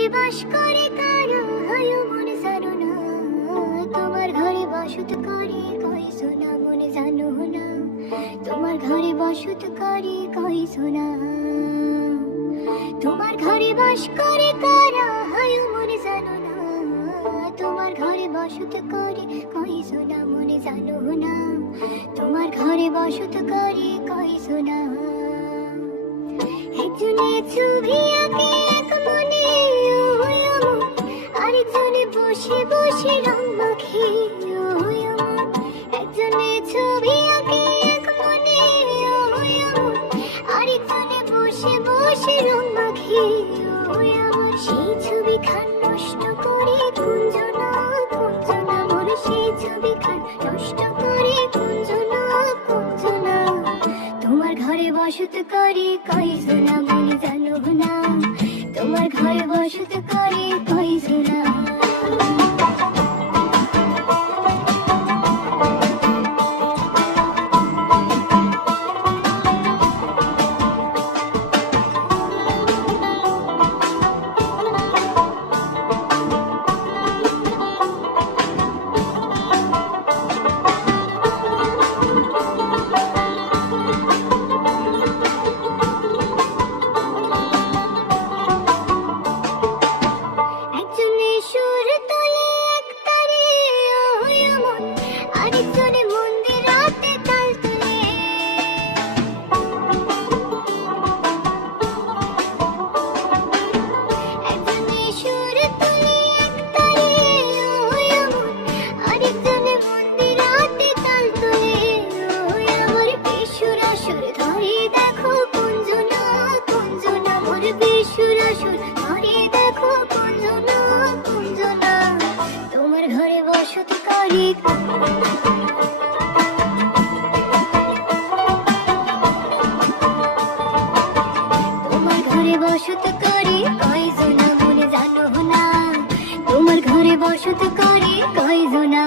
ঘরে বাস করে কারা হয় মনে জানো না, তোমার ঘরে বসত করে কই সোনা মনে জানো না, তোমার ঘরে বসত করে কই সোনা। তোমার ঘরে বাস করে কারা হয় মনে জানো না, তোমার ঘরে বসত করে কই সোনা মনে জানো না, তোমার ঘরে বসত করে কই সোনা। একজনে ছবি আঁকে এক মনে আরেকজনে বসে বসে রং মাখে, একজনে ছবি আঁকে এক মনে আরেকজনে বসে বসে রং মাখে। আমার সেই ছবি খান নষ্ট করে কুঞ্জনা কুঞ্জনা, মোর সেই ছবি খান নষ্ট করে কুঞ্জনা কুঞ্জনা। তোমার ঘরে বসত করে কই সোনা মনে জানো না, তোমার ঘরে বসত করে কই সোনা। আরেকজনে মন্দির রাতে তাল তোলে, একজনে সুর তোলে এক তারে আরেকজনে মন্দির রাতে তাল তোলে। আমার বেসুরা সুর ধরে দেখো কুঞ্জনা কুঞ্জনা, মোর বেসুরা সুর ধরে দেখো কুঞ্জনা কুঞ্জনা। তোমার ঘরে বসত করে বসত করে কই সোনা মনে জানো না, তোমার ঘরে বসত করে কই সোনা।